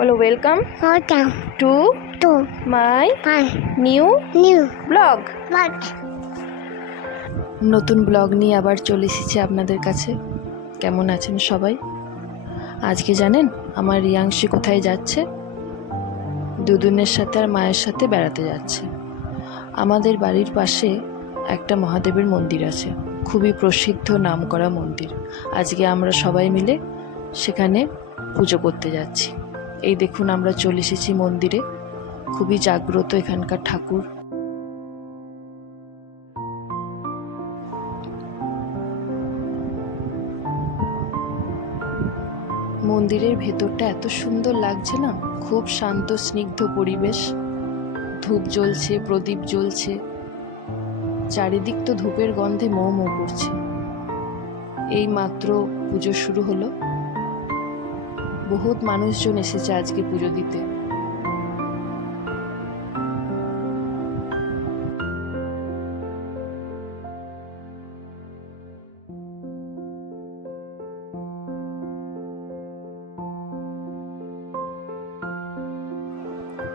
বলো welcome Welcome two to my my new new blog vlog. নতুন blog নিয়ে আবার চলে এসেছি আপনাদের কাছে। কেমন আছেন সবাই? আজকে জানেন আমার রিয়াংশি কোথায় যাচ্ছে? দুদুনের সাথে আর মায়ের সাথে বেড়াতে যাচ্ছে। আমাদের বাড়ির পাশে একটা মহাদেবের মন্দির আছে। খুবই প্রসিদ্ধ নামকরা মন্দির। আজকে আমরা সবাই মিলে সেখানে পুজো করতে যাচ্ছি। এই দেখুন আমরা চলে এসেছি মন্দিরে। খুবই জাগ্রত এখানকার ঠাকুর। মন্দিরের ভেতরটা এত সুন্দর লাগছে না? খুব শান্ত, স্নিগ্ধ পরিবেশ। ধূপ জ্বলছে, প্রদীপ জ্বলছে। চারিদিক তো ধূপের গন্ধে মৌ মৌ করছে। এই মাত্র পুজো শুরু হলো। বহুত মানুষজন এসেছে আজকে পুজো দিতে।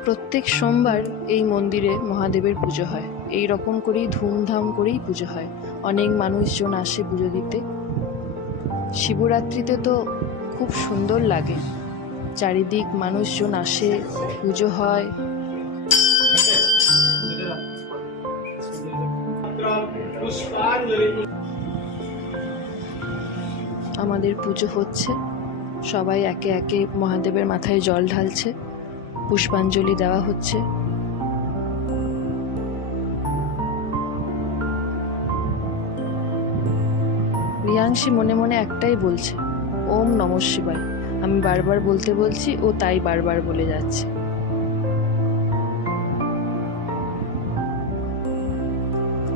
প্রত্যেক সোমবার এই মন্দিরে মহাদেবের পুজো হয়। এই রকম করেই ধুমধাম করেই পুজো হয়। অনেক মানুষজন আসে পুজো দিতে। শিবরাত্রিতে তো খুব সুন্দর লাগে। চারিদিক মানুষজন আসে, পুজো হয়। আমাদের পুজো হচ্ছে। সবাই একে একে মহাদেবের মাথায় জল ঢালছে, পুষ্পাঞ্জলি দেওয়া হচ্ছে। রিয়াংশী মনে মনে একটাই বলছে ওম নম শিবায়। আমি বারবার বলতে বলছি ও তাই বারবার বলে যাচ্ছে।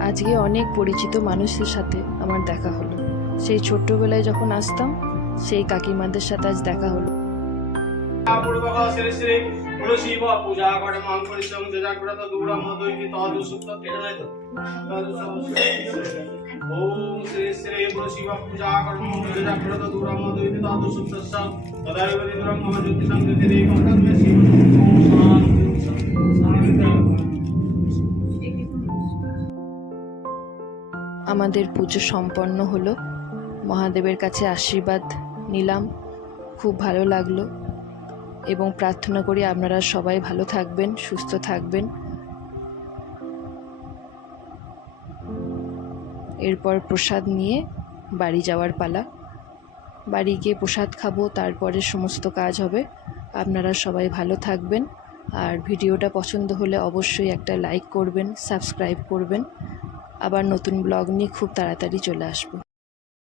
আজকে অনেক পরিচিত মানুষের সাথে আমার দেখা হলো। সেই ছোট্টবেলায় যখন আসতাম, সেই কাকিমাদের সাথে আজ দেখা হলো। পূজা আমাদের পুজো সম্পন্ন হলো। মহাদেবের কাছে আশীর্বাদ নিলাম। খুব ভালো লাগল। এবং প্রার্থনা করি আপনারা সবাই ভালো থাকবেন, সুস্থ থাকবেন। এরপর প্রসাদ নিয়ে বাড়ি যাওয়ার পালা। বাড়ি গিয়ে প্রসাদ খাব, তারপরে সমস্ত কাজ হবে। আপনারা সবাই ভালো থাকবেন। আর ভিডিওটা পছন্দ হলে অবশ্যই একটা লাইক করবেন, সাবস্ক্রাইব করবেন। আবার নতুন ব্লগ নিয়ে খুব তাড়াতাড়ি চলে আসব।